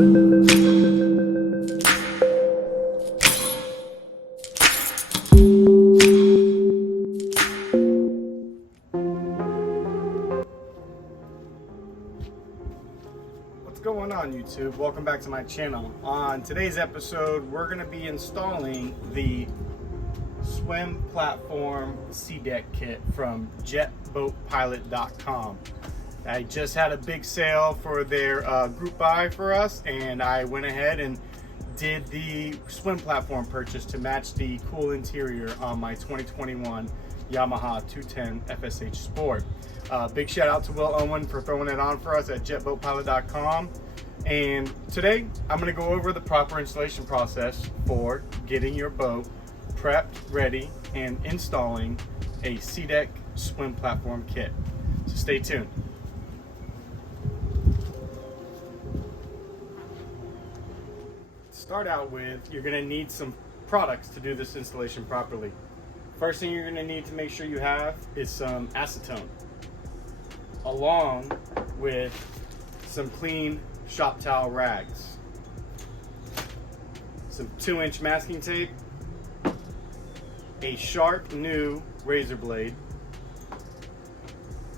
What's going on, YouTube? Welcome back to my channel. On today's episode, we're going to be installing the swim platform SeaDek kit from JetBoatPilot.com. I just had a big sale for their group buy for us, and I went ahead and did the swim platform purchase to match the cool interior on my 2021 Yamaha 210 FSH Sport. Big shout out to Will Owen for throwing it on for us at JetBoatPilot.com. And today I'm going to go over the proper installation process for getting your boat prepped, ready, and installing a SeaDek swim platform kit. So stay tuned. To start out with, you're going to need some products to do this installation properly. First thing you're going to need to make sure you have is some acetone, along with some clean shop towel rags, some 2-inch masking tape, a sharp new razor blade,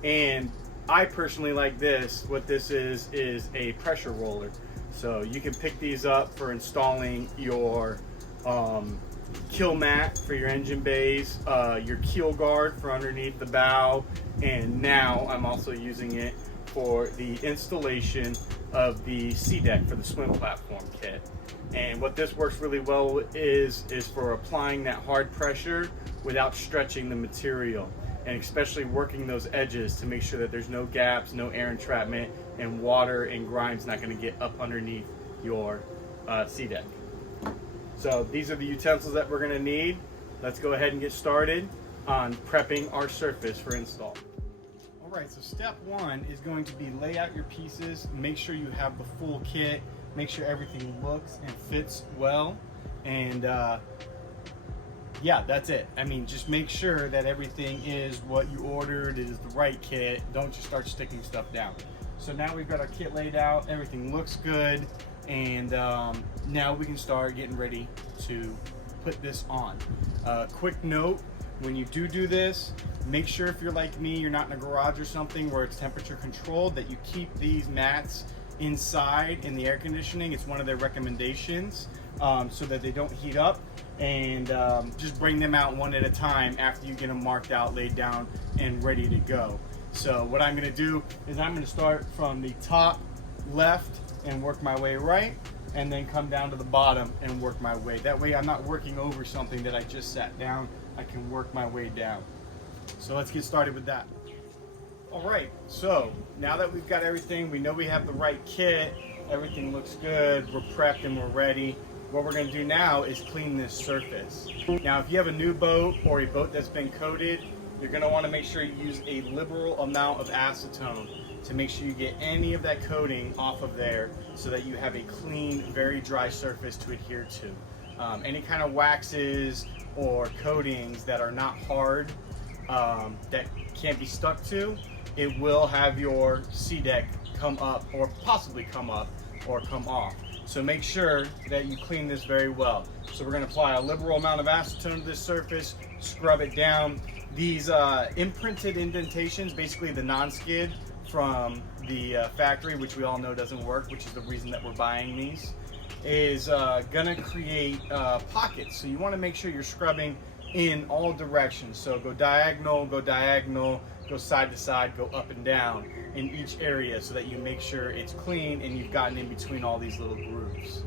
and I personally like this. What this is a pressure roller. So you can pick these up for installing your kill mat for your engine bays, your keel guard for underneath the bow, and now I'm also using it for the installation of the SeaDek for the swim platform kit. And what this works really well is for applying that hard pressure without stretching the material, and especially working those edges to make sure that there's no gaps, no air entrapment, and water and grime's not going to get up underneath your SeaDek. So these are the utensils that we're going to need. Let's go ahead and get started on prepping our surface for install. Alright, so step one is going to be lay out your pieces, make sure you have the full kit, make sure everything looks and fits well, and yeah, that's it. I mean, just make sure that everything is what you ordered, is the right kit. Don't just start sticking stuff down. So now we've got our kit laid out, everything looks good, and now we can start getting ready to put this on. Quick note, when you do this, make sure if you're like me, you're not in a garage or something where it's temperature controlled, that you keep these mats inside in the air conditioning. It's one of their recommendations, so that they don't heat up, and just bring them out one at a time after you get them marked out, laid down, and ready to go. So what I'm going to do is I'm going to start from the top left and work my way right, and then come down to the bottom and work my way. That way I'm not working over something that I just sat down. I can work my way down. So let's get started with that. Alright, so now that we've got everything, we know we have the right kit, everything looks good, we're prepped and we're ready. What we're going to do now is clean this surface. Now if you have a new boat or a boat that's been coated, you're going to want to make sure you use a liberal amount of acetone to make sure you get any of that coating off of there, so that you have a clean, very dry surface to adhere to. Any kind of waxes or coatings that are not hard, that can't be stuck to, it will have your SeaDek come up, or possibly come up or come off. So make sure that you clean this very well. So we're going to apply a liberal amount of acetone to this surface, scrub it down. These imprinted indentations, basically the non-skid from the factory, which we all know doesn't work, which is the reason that we're buying these, is gonna create pockets. So you want to make sure you're scrubbing in all directions. So go diagonal, go side to side, go up and down in each area, so that you make sure it's clean and you've gotten in between all these little grooves.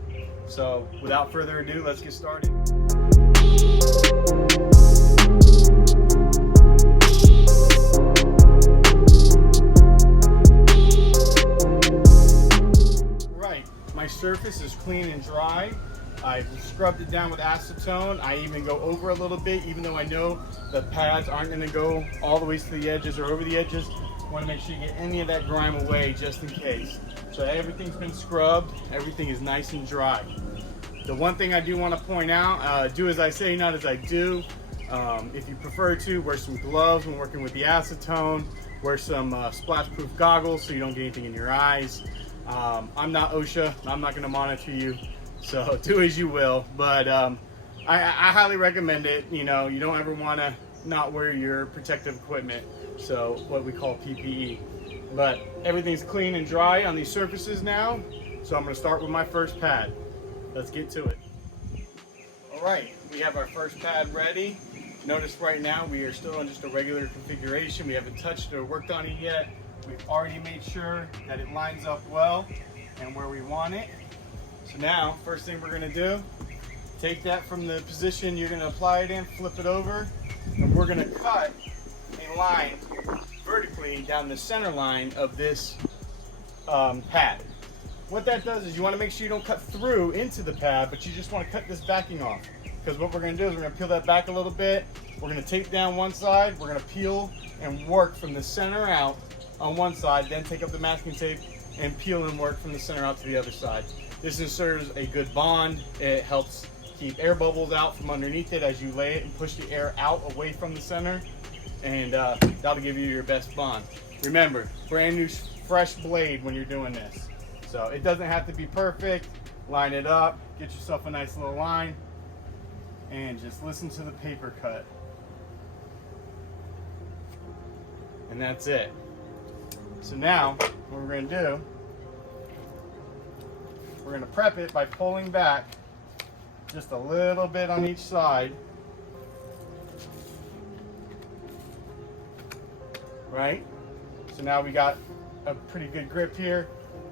So without further ado, let's get started. My surface is clean and dry. I've scrubbed it down with acetone. I even go over a little bit, even though I know the pads aren't going to go all the way to the edges or over the edges. I want to make sure you get any of that grime away just in case. So everything's been scrubbed. Everything is nice and dry. The one thing I do want to point out, do as I say, not as I do. If you prefer to, wear some gloves when working with the acetone. Wear some splash-proof goggles so you don't get anything in your eyes. I'm not OSHA. I'm not going to monitor you, so do as you will. But I highly recommend it. You know, you don't ever want to not wear your protective equipment, so what we call PPE. But everything's clean and dry on these surfaces now, so I'm going to start with my first pad. Let's get to it. All right, we have our first pad ready. Notice right now we are still on just a regular configuration. We haven't touched or worked on it yet. We've already made sure that it lines up well and where we want it. So now, first thing we're going to do, take that from the position you're going to apply it in, flip it over, and we're going to cut a line vertically down the center line of this pad. What that does is you want to make sure you don't cut through into the pad, but you just want to cut this backing off. Because what we're going to do is we're going to peel that back a little bit. We're going to tape down one side. We're going to peel and work from the center out on one side, then take up the masking tape and peel and work from the center out to the other side. This serves a good bond. It helps keep air bubbles out from underneath it as you lay it and push the air out away from the center, and that'll give you your best bond. Remember, brand new fresh blade when you're doing this. So it doesn't have to be perfect. Line it up, get yourself a nice little line, and just listen to the paper cut. And that's it. So now, what we're going to do, we're going to prep it by pulling back just a little bit on each side. Right? So now we got a pretty good grip here.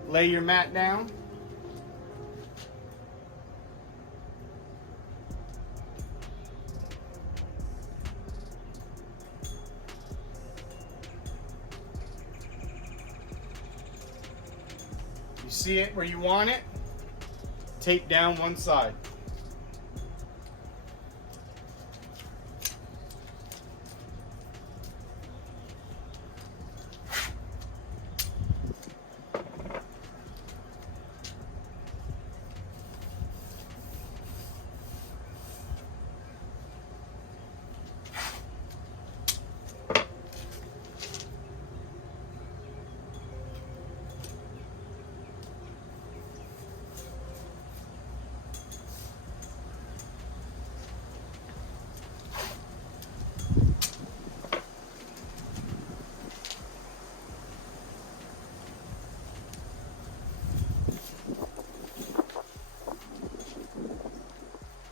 Lay your mat down. You see it where you want it? Tape down one side.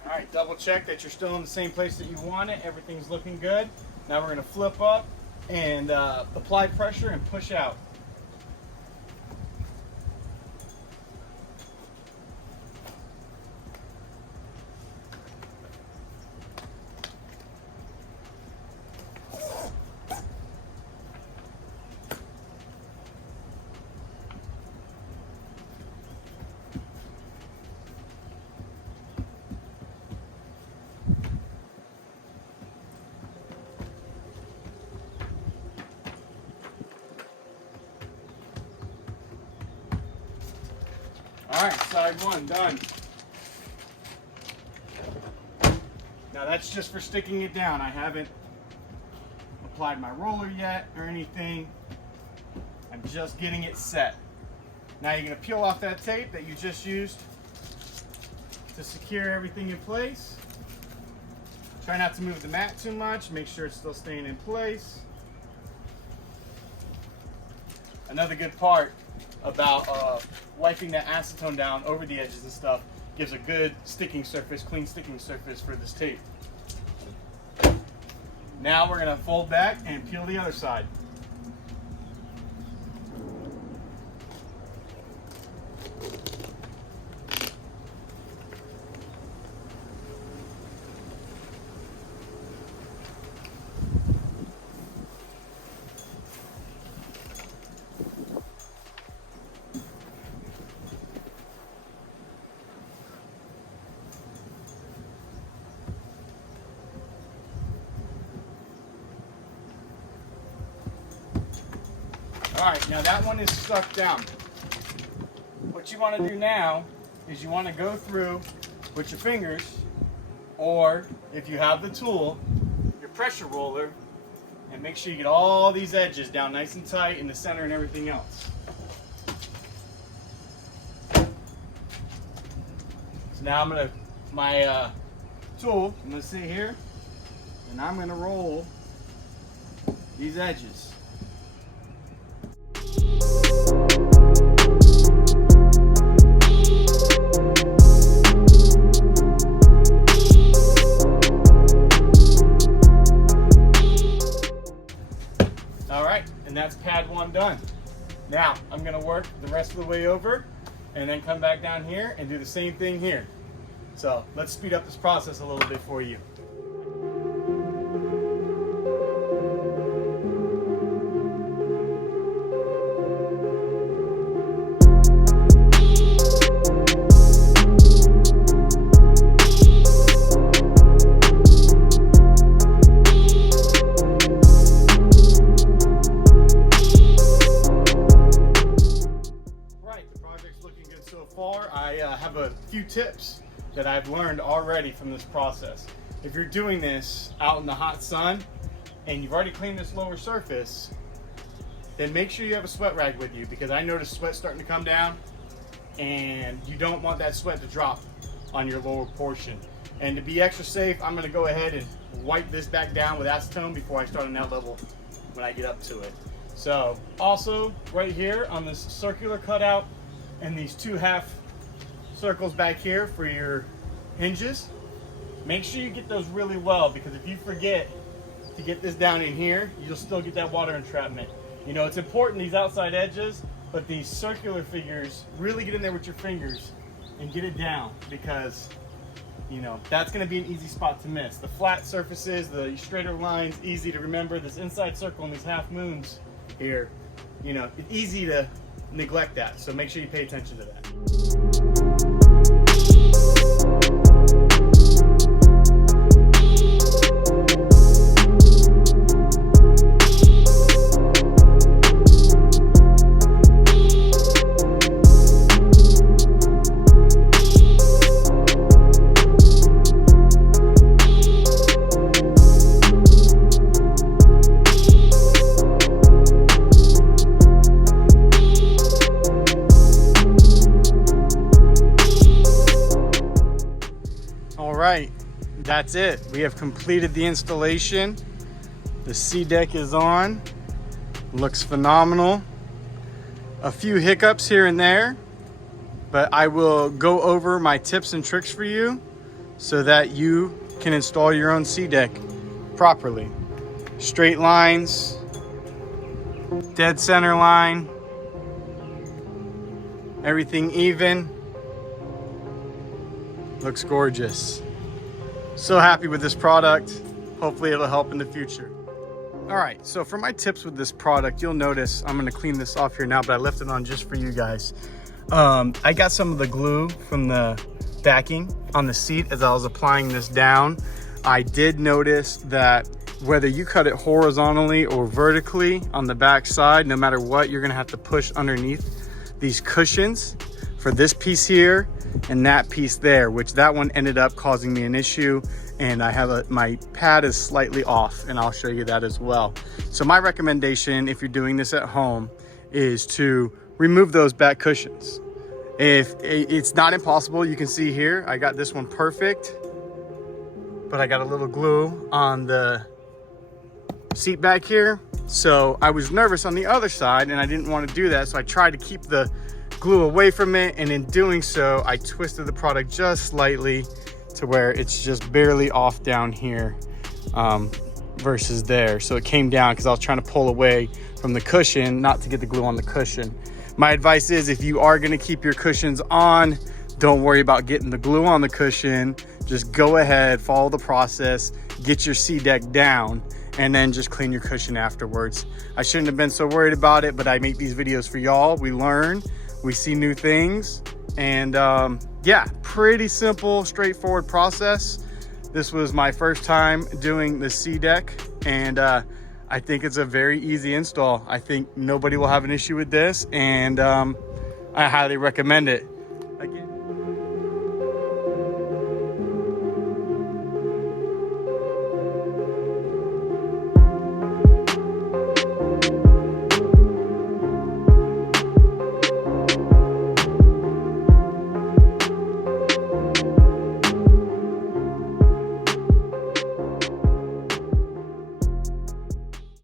All right, double check that you're still in the same place that you want it. Everything's looking good. Now we're going to flip up and apply pressure and push out. All right, side one done. Now that's just for sticking it down. I haven't applied my roller yet or anything. I'm just getting it set. Now you're gonna peel off that tape that you just used to secure everything in place. Try not to move the mat too much. Make sure it's still staying in place. Another good part about wiping that acetone down over the edges and stuff gives a good sticking surface, clean sticking surface for this tape. Now we're going to fold back and peel the other side. All right, now that one is stuck down. What you want to do now is you want to go through with your fingers, or if you have the tool, your pressure roller, and make sure you get all these edges down nice and tight in the center and everything else. So now I'm gonna, my tool, I'm gonna sit here and I'm gonna roll these edges. All right, and that's pad 1 done. Now I'm gonna work the rest of the way over and then come back down here and do the same thing here. So let's speed up this process a little bit for you. I have a few tips that I've learned already from this process. If you're doing this out in the hot sun and you've already cleaned this lower surface, then make sure you have a sweat rag with you, because I noticed sweat starting to come down and you don't want that sweat to drop on your lower portion. And to be extra safe, I'm going to go ahead and wipe this back down with acetone before I start on that level when I get up to it. So also right here on this circular cutout and these 2 half circles back here for your hinges, make sure you get those really well, because if you forget to get this down in here, you'll still get that water entrapment. You know, it's important, these outside edges, but these circular figures, really get in there with your fingers and get it down, because you know that's going to be an easy spot to miss. The flat surfaces, the straighter lines, easy to remember. This inside circle and these half moons here, you know, it's easy to neglect that, so make sure you pay attention to that. Right, that's it. We have completed the installation. The SeaDek is on. Looks phenomenal. A few hiccups here and there, but I will go over my tips and tricks for you so that you can install your own SeaDek properly. Straight lines, dead center line, everything even. Looks gorgeous. So happy with this product. Hopefully it'll help in the future. All right, so for my tips with this product, you'll notice I'm gonna clean this off here now, but I left it on just for you guys. I got some of the glue from the backing on the seat as I was applying this down. I did notice that whether you cut it horizontally or vertically on the back side, no matter what, you're gonna have to push underneath these cushions for this piece here and that piece there, which that one ended up causing me an issue, and I have my pad is slightly off, and I'll show you that as well. So my recommendation, if you're doing this at home, is to remove those back cushions. If it's not impossible, you can see here I got this one perfect, but I got a little glue on the seat back here, so I was nervous on the other side and I didn't want to do that, so I tried to keep the glue away from it, and in doing so I twisted the product just slightly to where it's just barely off down here versus there. So it came down because I was trying to pull away from the cushion, not to get the glue on the cushion. My advice is, if you are going to keep your cushions on, don't worry about getting the glue on the cushion. Just go ahead, follow the process, get your SeaDek down, and then just clean your cushion afterwards. I shouldn't have been so worried about it, but I make these videos for y'all. We learn, we see new things, and yeah, pretty simple, straightforward process. This was my first time doing the SeaDek, and I think it's a very easy install. I think nobody will have an issue with this, and I highly recommend it.